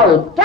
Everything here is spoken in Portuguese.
volta